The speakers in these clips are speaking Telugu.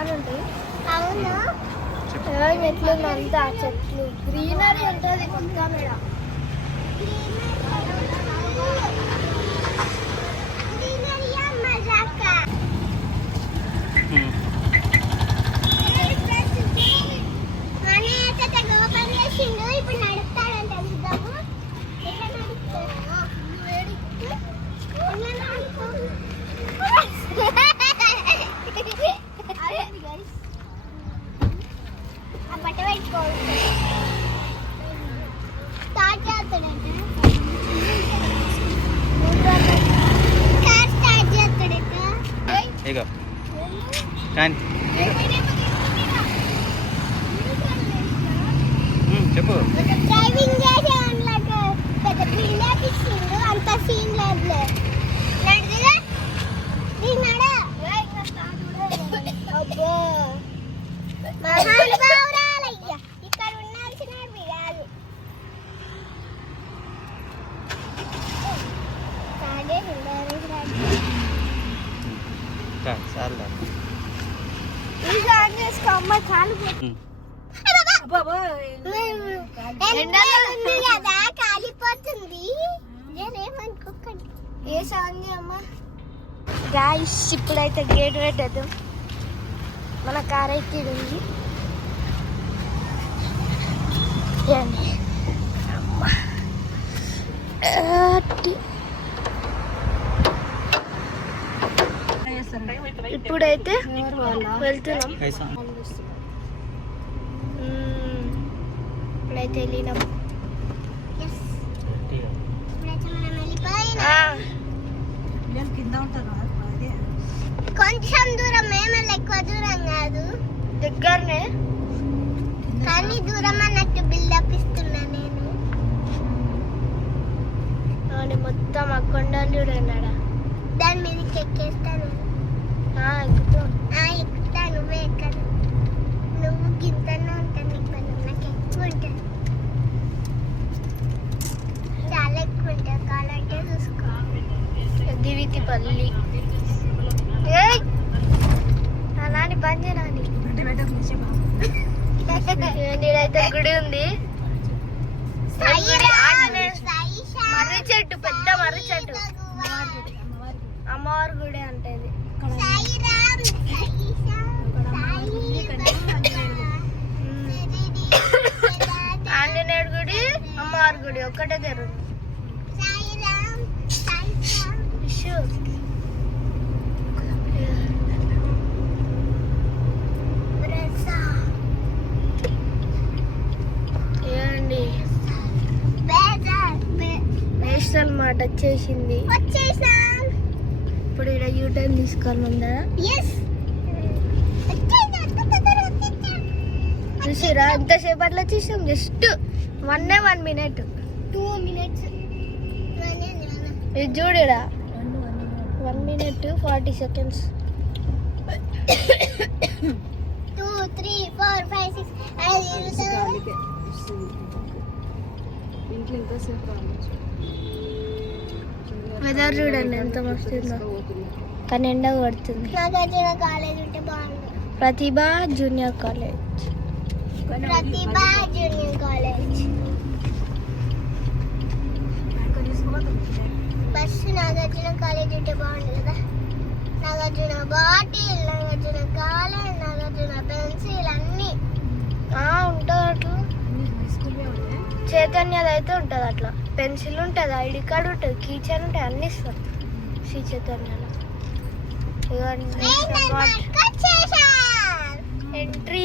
బాగానే ఉంటాయి అవును ఏమైనా ఎట్లుంది అంతా చెట్లు. గ్రీనరీ ఉంటుంది మొత్తం ఇక్కడ గ్రీనరీయా మజాకా ఉమ్. మనీ అయితే తెగ ఓపెన్ చేసిండు ఇప్పుడు నడుపుతాడంట చూద్దాము ఎట్లా నడుపుతాడు ఎట్లా నడుపుతాడు? ఆ బట్ట పెట్టుకోవచ్చు స్టార్ట్ చేస్తాడంట కార్ స్టార్ట్ చేస్తాడంట ఇగో కానీ ఉమ్, చెప్పు డ్రైవింగ్ చేసే వాళ్ళకి పెద్ద క్లీనర్ ఇచ్చిండు అంత సీన్ లేదులే నడుదుగా నీకు నడ అబ్బో మహానుభావురాలయ్య ఇక్కడ ఉండాల్సినవి కాదు తాగే ఉండాలి కా- చాలుదా ఇది ఆన్ చేసుకో అమ్మ చాలు ఉమ్. ఎండలో ఉంది కదా కాలిపోతుంది నేనేమనుకోకండి ఏ సాంగ్ అమ్మ గాయస్ ఇప్పుడైతే గేట్ పెట్టద్దు. మన కార్ అయితే ఉంది. ఇప్పుడైతే వెళ్తున్నాం. ఇప్పుడైతే వెళ్ళినాం. వెళ్ళిపోయినా ఆ, కొంచెం దూరం ఏమన్నా ఎక్కువ దూరం కాదు. దగ్గరనే? కానీ దూరం అన్నట్టు బిల్డప్ ఇస్తున్నా నేను. అవును మొత్తం ఆ కొండలు చూడన్నాడా దాని మీదకి ఎక్కేస్తాను ఎక్కుతాం ఆ ఎక్కుతా నువ్వే ఎక్కను నువ్వు గింతనే ఉంటాను నీకు ఎక్కువ ఉంటుంది. చాలా ఎక్కువ ఉంటుంది కావాలంటే చూసుకో. దివితి పల్లి నేనైతే గుడి ఉంది. మర్రి చెట్టు. పెద్ద మర్రి చెట్టు. అమ్మవారి గుడి అంటే ఇది. ఆంజనేయుడు గుడి. అమ్మవారి గుడి ఒక్కటే జరుగుతుంది మాట వచ్చేసింది. వచ్చేసాం. ఇప్పుడు ఇక్కడ యూటర్న్ తీసుకోవాలి ఉందా చూసిరా ఎంతసేపట్లో చూసాం just one one minute two minutes ఇది చూడరా. One minute forty seconds two three four five six ఐదు వెదర్ చూడండి ఎంత మస్తుందో. కానీ ఎండ పడుతుంది నాగార్జున కాలేజ్ ఉంటే బాగుంది Pratibha junior college. Pratibha junior college. Bus Nagarjuna college ఉంటే బాగుంది కదా. Nagarjuna bottle Nagarjuna college Nagarjuna pencil అన్ని. ఉంటుంది అట్లా చైతన్యది అయితే ఉంటుంది అట్లా పెన్సిల్ ఉంటుంది ఐడి కార్డు ఉంటుంది కీచన్ ఉంటుంది అన్ని ఇస్తాం శ్రీ చైతన్యలో. ఎంట్రీ.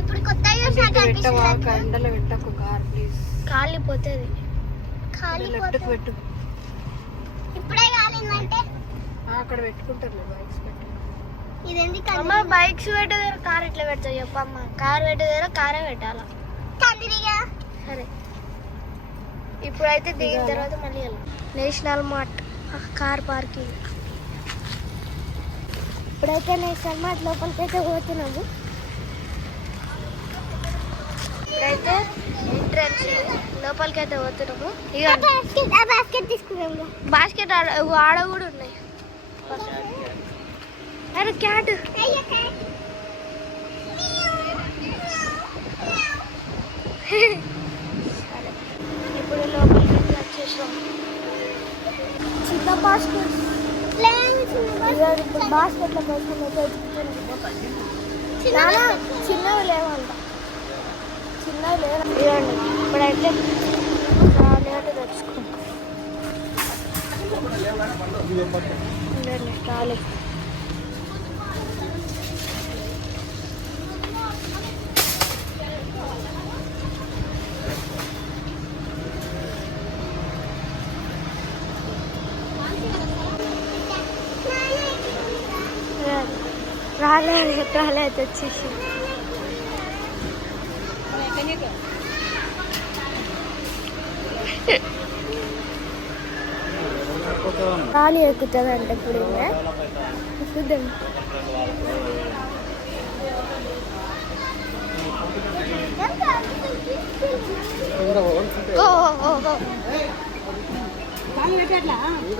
ఇప్పుడు ఎండలో పెట్టకు కార్ ప్లీజ్ కాలిపోతుంది. ఖాళీ పెట్టు? ఇప్పుడే కాలిందంటే? అక్కడ పెట్టుకుంటారు బైక్స్ పెట్టు ఇదేంది అమ్మ బైక్స్ పెట్టేది కార్ ఎట్లా పెడతావు చెప్పమ్మ కార్ పెట్టేది కారే పెట్టాలా? సరే. ఇప్పుడైతే దిగిన తర్వాత మళ్ళీ వెళ్ళాం నేషనల్ మార్ట్ కార్ పార్కింగ్ ఇప్పుడైతే నేషనల్ మార్ట్ లోపలికి అయితే పోతున్నాము. ఇక్కడైతే ఎంట్రన్స్ లోపలికి అయితే పోతున్నాము బాస్కెట్ తీసుకున్నాము బాస్కెట్ ఆడ ఆడ కూడా ఉన్నాయి. అరే క్యాట్. ఇప్పుడు లోపలికి వచ్చేసాం. చిన్న బాస్కెట్. ఇప్పుడు బాస్కెట్లో basket. చిన్నవి లేవంట. చిన్నవి లేవు ఇవ్వండి ఇప్పుడైతే రాలేట తెచ్చుకుంటాం. ఇవ్వండి రాలే రాలే రాలే తెచ్చేసి రాలి ఎక్కుతుందంట ఇప్పుడు ఈమె. చూద్దాం ఓ ఓ, ఓ, ఓ. ఆ, పెట్టు లోపలికి.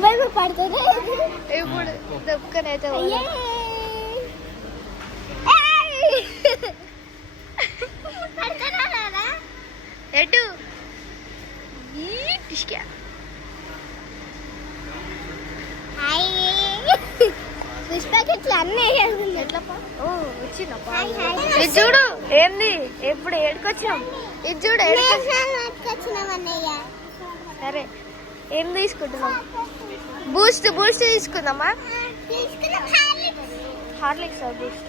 భయపడి పడుతుంది. ఇప్పుడు దొక్కని ఏం తీసుకుంటున్నాం బూస్ట్ బూస్ట్ తీసుకుందామా? హార్లిక్స్. బూస్ట్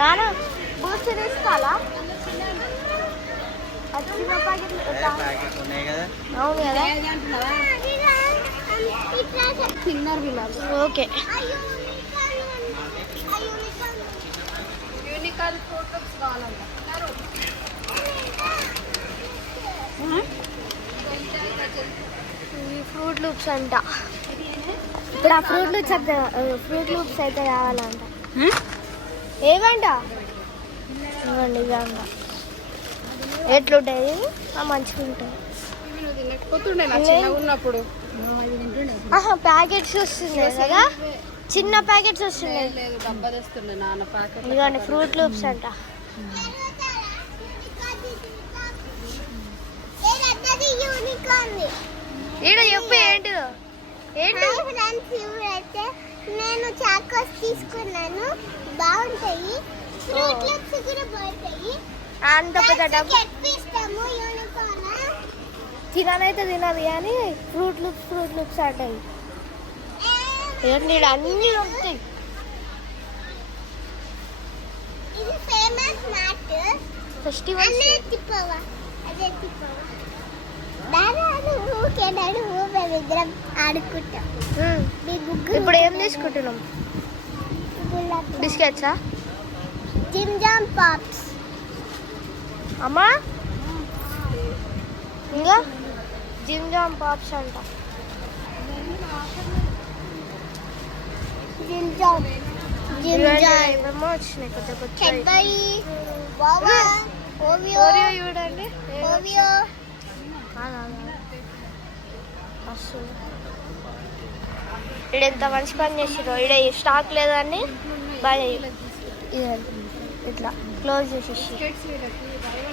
నానా బూస్ట్ తీసుకోవాలా? అవును కదా. తిన్నారు విన్నారు ఓకే. ఆ యూనికార్న్ ఫోటోస్ కావాలంట. ఫ్రూట్ లూప్స్ అంట. ఇప్పుడు ఆ ఫ్రూట్ లూప్స్ అయితే ఫ్రూట్ లూప్స్ అయితే కావాలంట. ఏవంట? ఇవ్వండి ఎట్లుంటాయి? ఆ, మంచిగా ఉంటాయి. ఉన్నప్పుడు. ఆహా ప్యాకెట్స్ వస్తున్నాయి కదా? చిన్న ప్యాకెట్స్ వస్తున్నాయి. లేదు డబ్బా తెస్తుండే నాన్న ప్యాకెట్ ఇదిగోండి ఫ్రూట్ లూప్స్ అంట ఏదన్నది యూనికార్న్ ఈడ చెప్పు ఏంటిదో ఏంటి? ఫ్రెండ్స్ ఇప్పుడైతే నేను చాకోస్ తీసుకున్నాను. బాగుంటాయి. ఫ్రూట్ కూడా బాగుంటాయి. అంత పెద్ద డబ్బు. ఇష్టము యూనికార్న్ తిననైతే తినదు కానీ ఫ్రూట్ లూప్స్ ఫ్రూట్ లూప్స్ అంటాయి ఏంటి అన్ని దొరుకుతాయి ఇది ఫేమస్ మ్యాట్ ఫెస్టివల్స్ అన్నీ తిప్పవా? అదే తిప్పవా? మేమిద్దరం ఆడుకుంటాం. ఇప్పుడు ఏం తీసుకుంటున్నాం బిస్కెట్సా? Gym Jam pops. అమ్మా? ఇంకా? జిమ్ జామ్ పాప్స్ అంట. Jim Jam. జిమ్ ఇవన్నీ జామ్. ఏమేమో వచ్చినాయి కొత్త కొత్త ఓవియో చూడండి. ఓవియో ఇక్కడ ఎంత మంచి పని చేసిరో ఇక్కడ స్టాక్ లేదని బాగా ఇట్లా క్లోజ్ చేసేసి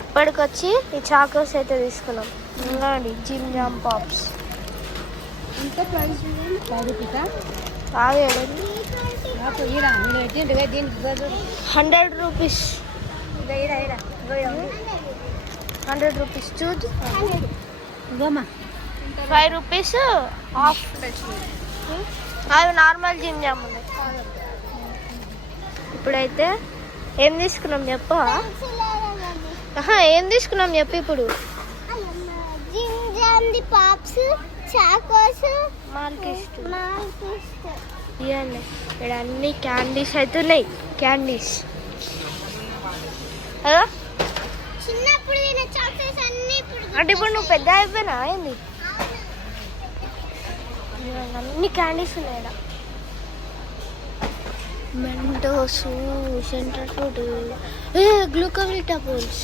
ఇప్పటికొచ్చి ఈ చాకోస్ అయితే తీసుకున్నాం ఇంకోండి జిమ్ జామ్ పాప్స్ బాగా హండ్రెడ్ రూపీస్ హండ్రెడ్ రూపీస్ చూద్దు గోమా ఫైవ్ రూపీస్ ఆఫ్ అవి నార్మల్ జిమ్ జామ్ ఇప్పుడైతే ఏం తీసుకున్నాం చెప్ప? ఏం తీసుకున్నాం చెప్పు ఇప్పుడు? పాప్స్ చాకోస్ ఇవ్వండి ఇక్కడ అన్ని క్యాండీస్ అయితే ఉన్నాయి క్యాండీస్ అంటే ఇప్పుడు నువ్వు పెద్ద అయిపోయినా? ఏంది? అన్ని క్యాండీస్ ఉన్నాయి ఈడ. Mentos centre food. ఏ గ్లూకోవిటా బోల్స్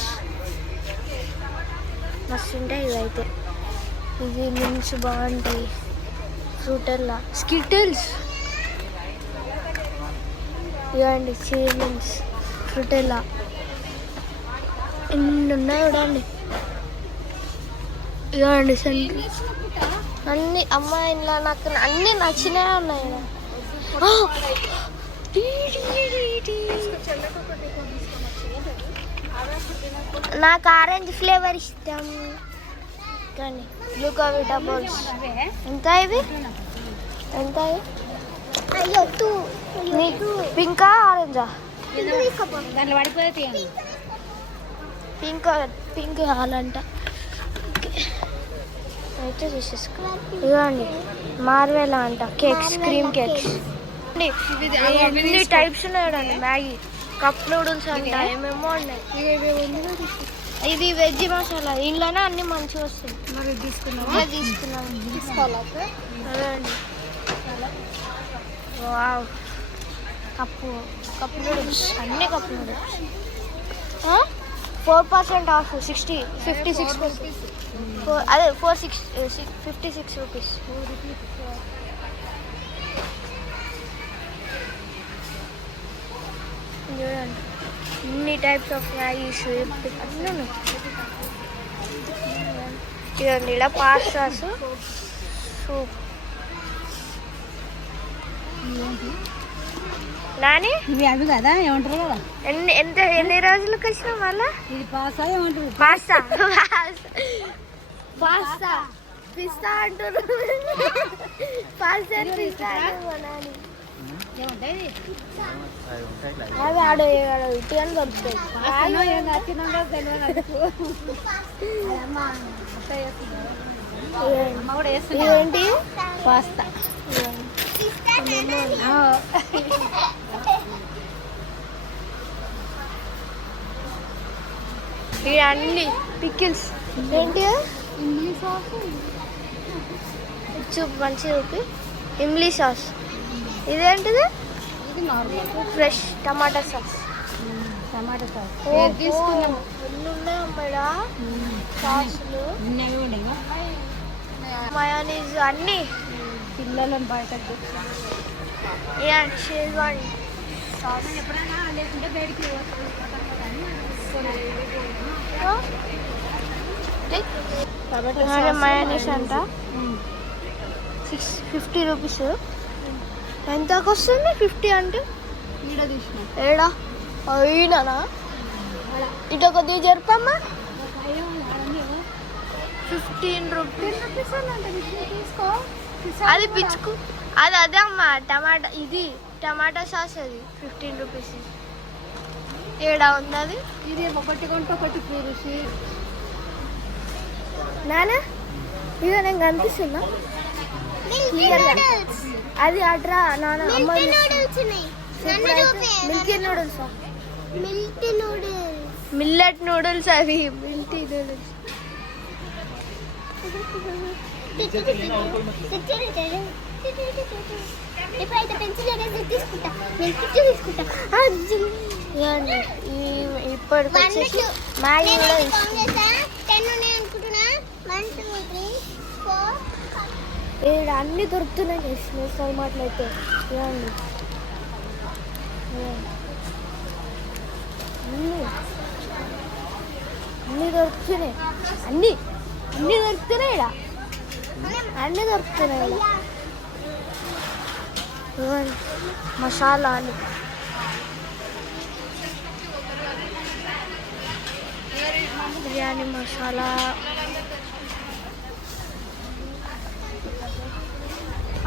మస్తు ఉంటాయి ఇవైతే ఇవి మిన్స్ బాగుంటాయి. ఫ్రూటల్లా. స్కిటిల్స్. ఇవ్వండి చీమిన్స్ ఫ్రూటల్లా. ఎన్ని ఉన్నాయి చూడండి. ఇవ్వండి సెంటర్ అన్ని అమ్మాయి నాకు అన్ని నచ్చినవి ఉన్నాయి. నాకు ఆరెంజ్ ఫ్లేవర్ ఇష్టం. కానీ గ్లూకోవిటా బోల్స్ ఎంత ఇవి? ఎంత పింకా ఆరెంజా? దాంట్లో పడిపోతే పింక్ పింక్ కావాలంట. అయితే తీసేసుకో ఇదిగోండి మార్వేలా అంట కేక్స్ క్రీమ్ కేక్స్. ఎన్ని టైప్స్ ఉన్నాయి చూడండి మ్యాగీ. కప్ నూడిల్స్ అంట ఏమేమో ఉన్నాయి. ఇది వెజ్ మసాలా ఇంట్లోనే అన్ని మంచిగా వస్తాయి. మరి తీసుకున్నాం తీసుకోవాలా అదే అండి వావ్. కప్పు కప్ నూడిల్స్ అన్ని cup noodles. Four percent off sixty fifty six percent four అదే four six fifty six rupees చూడండి అన్ని టైప్స్ ఆఫ్ అన్నీ ఉన్నాయి చూడండి ఇలా పాస్తాస్ సూప్ నాని? ఇవి అవి కదా ఏమంటారు కదా? ఎన్ని ఎంత ఎన్ని రోజులకు వచ్చినావు మళ్ళా? ఇది పాసా ఏమంటారు? Pasta pasta. పిస్తా అంటారు పాస్తా. అవి ఆడ ఆడ ఇటుకని దొరుకుతాయి పాస్తానో ఏం నచ్చినాడో తెలియదు నాకు. అమ్మ. అత్త చేస్తుందా? అమ్మ కూడా చేస్తున్నా ఇదేంటి? పాస్తా. ఆ, ఇవి అన్ని పికిల్స్ ఏంటి చూపు మంచి చూపి. ఇమ్లీ సాస్ ఇదేంటిది? ఇది normal fresh tomato sauce tomato sauce తీసుకున్నాం ఎన్ని ఉన్నాయి అమ్మాయిడా సాసులు మయోనీస్ అన్ని. పిల్లలను బయటకు షేర్వాణి సాస్ ఎప్పుడైనా లేకుంటే బయటికి మయోనీస్ అంట. Six fifty rupees. ఎంతకు వస్తుంది ఫిఫ్టీ అంటే? ఈడ తీసిన. ఏడా? అయినా ఇటు కొద్దిగా జరపమ్మా. Fifteen rupees. తీసుకో. అది పిచ్చుకు. అది అదే అమ్మా టమాటా ఇది టమాటా సాస్ అది ఫిఫ్టీన్ రూపీస్. ఏడా ఉంది అది? ఇది ఒకటి కొంటే ఒకటి ఫ్రీ నానా? ఇక నేను కనిపిస్తున్నా. అది అట్రా నాన్న అమ్మ milky noodles milky noodles millet noodles అవి మిల్కీ నూడిల్స్ ఇప్పుడైతే పెన్సిల్ అనేది తీసుకుంటా నేను పిచ్చి తీసుకుంటా అది. ఇవ్వండి ఇప్పటికి One, వచ్చేసి two. మ్యాగీ కూడా ఇది కౌంట్ చేస్తా టెన్ ఉన్నాయి అనుకుంటున్నా వన్ టూ త్రీ ఫోర్ ఇక్కడ అన్ని దొరుకుతున్నాయి. స్నేక్ మాటలు అయితే. చూడండి. అన్నీ అన్ని. అన్ని దొరుకుతున్నాయి. అన్ని. అన్ని దొరుకుతున్నాయి ఇక్కడ అన్ని దొరుకుతున్నాయి చూడండి. మసాలాలు మసాలా అని. బిర్యానీ మసాలా.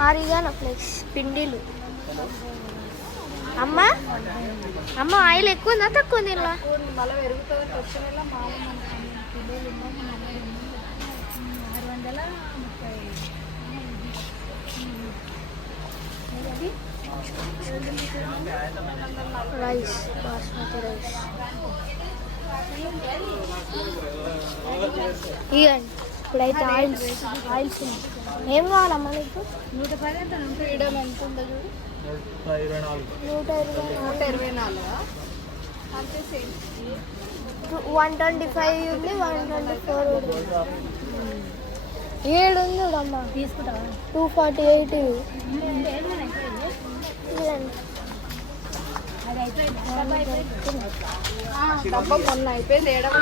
Oregano flakes. పిండిలు. అమ్మ? అమ్మ ఆయిల్ ఎక్కువ ఉందా? తక్కువ ఉంది రైస్ బాస్మతి రైస్ ఇవ్వండి ఇప్పుడైతే ఆయిల్స్ ఆయిల్స్. ఏం కావాలమ్మా నీకు? నూట పది ఎంత ఫ్రీడమ్ ఎంత ఉందో చూడు ఇరవై నాలుగు. నూట ఇరవై నూట ఇరవై నాలుగా అంతే సేమ్. వన్ ట్వంటీ ఫైవ్ ఉంది వన్ ట్వంటీ ఫోర్ ఏడు ఉంది చూడమ్మా. తీసుకుంటావా? టూ ఫార్టీ ఎయిట్ డబ్బా మొన్న అయిపోయింది. ఏడవ